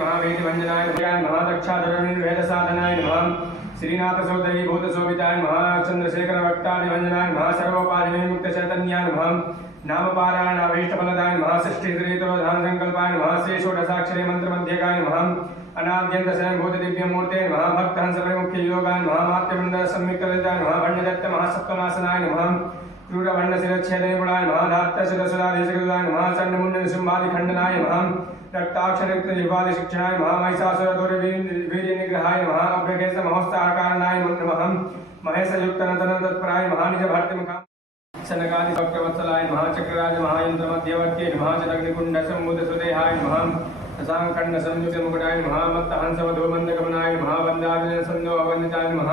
महावेदिवंदनाय नमः दक्षाधर्मवेदसाधनाय नमः श्रीनाथ सौदरी भूतशोभिताय नमः चंद्रशेखर वक्तादिवंदनाय नमः सर्वोपाधिविमुक्तचैतन्याय नमः नामपारायणाभीष्टफलदाय नमः षष्ठीश्रीतोधान संकल्पाय नमः श्रीषोडशाक्षरी मंत्रमध्यकाय नमः अनाद्यंत स्वयंभूतदिव्यमूर्ते नमः भक्तहंसप्रमुख्ययोगाय नमः मात्यवृंद संयुक्तलिताय नमः भण्डदत्त महासप्तमासनाय नमः क्रूरवर्णशिरच्छेदनिपुणाय नमः धात्तशिरसुराधीशकृताय नमः चण्डमुण्डनिशुम्भादिखण्डनाय नमः रक्ताक्षरयुक्तजिह्वादिशिक्षणाय नमः महिषासुरदुर्वीर्यनिग्रहाय नमः अभ्यकेशमहोत्साहकारणाय नमः महेशयुक्तनतनतत्पराय महानिजभर्तिमुखा सनकादिभक्तवत्सलाय नमः चक्रराज महायन्त्रमध्यवर्त्यै नमः चदग्निकुण्डसम्मुदसुदेहाय नमः शशाङ्कण्डसंयुक्तमुकुटाय नमः मत्तहंसवधूमन्दगमनाय नमः वन्दाजनसन्दोहवन्दिताय नमः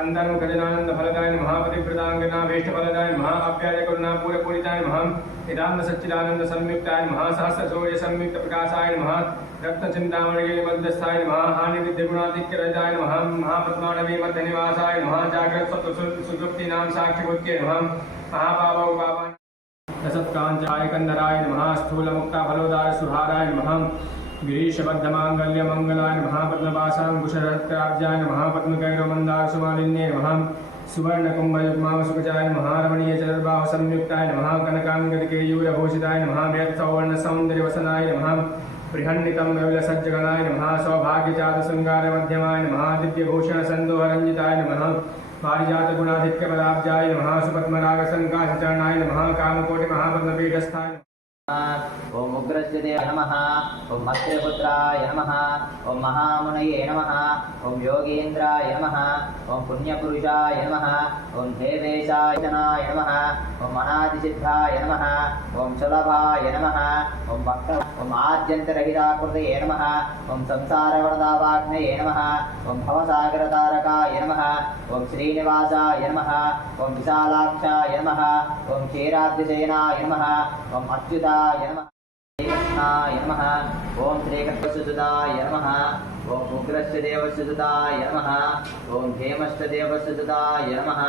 अन्तर्मुखजनानन्दफलदाय नमः पतिप्रदाङ्गनाभीष्टफलदाय नमः अप्यायकरुणापूरपूरिताय नमः निदानसच्चिदानन्दसंयुक्ताय नमः सहस्रसूर्यसंयुक्तप्रकाशाय नमः रत्नचिन्तामणिमध्यस्थाय नमः हानिविद्यगुणाधिक्यरजाय नमः महापद्माणवीमध्यनिवासाय नमः जाग्रत्सुप्तीनां साक्षिभूत्यै नमः महापावपापाय रसत्काञ्चाय कन्धराय नमः स्थूलमुक्ताफलोदाय सुहाराय नमः गिरीशबद्धमाङ्गल्यमङ्गलाय नमः पद्मपाशाङ्कुशरत्नाब्जाय नमः पद्मकैरवमन्दारसुमालिन्ये नमः सुवर्णकुम्भयुग्मावसुकजाय नमः रमणीयचतुर्बाहुसंयुक्ताय नमः कनकाङ्गदकेयूरभूषिताय नमः व्यक्तौवर्णसौन्दर्यवसनाय नमः बृहन्नितं विलसज्जगणाय नमः सौभाग्यजातशृङ्गारमध्यमाय नमः दिव्यभूषणसन्दोहरञ्जिताय नमः पारिजातगुणाधिक्यपदाब्जाय नमः सुपद्मरागसङ्काशचरणाय नमः कामकोटिमहापद्मपीठस्थाय ओम उग्रस्य देवाय नमः ओम मत्स्यपुत्राय नमः ओम महामुनये नमः ओम योगीन्द्राय नमः ओम पुण्यपुरुषाय नमः ओम देवेशाय नमः ओम अनादिसिद्धाय नमः ओम सुलभाय नमः ओम भक्त ओम आद्यन्तरहिताकृतये नमः ओम संसारवरदावाग्नये नमः ओम भवसागरतारकाय नमः ओम श्रीनिवासाय नमः ओम विशालाक्षाय नमः ओम क्षीराद्रिसेनाय नमः ओम अच्युताय नमः कृष्णाय नमः ओम श्रीकृष्णसुताय नमः ओम उग्रस्य देवस्य सुताय नमः ओम हेमस्य देवस्य सुताय नमः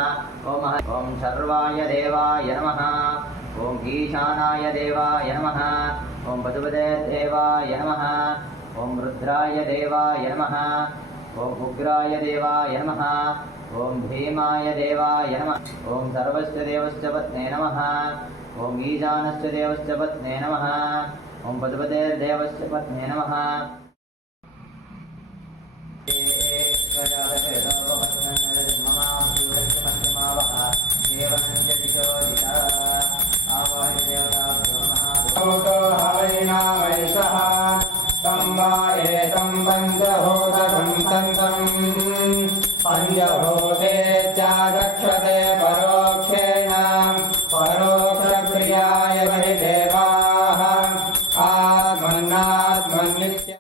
ओम सर्वाय देवाय नमः ओम ईशानाय देवाय नमः ओम पशुपते देवाय नमः ओम रुद्राय देवाय नमः ओम उग्राय देवाय नमः ओम भीमाय देवाय नमः ओम सर्वस्य देवस्य पत्ने नमः ओम ईशानस्य देवस्य पत्ने नमः ओम पशुपते देवस्य पत्ने नमः पंचभूतेत्यागक्षते परोक्षेण परोक्षक्रियाय बहिदेवाः आत्मन्नात्मन्नित्य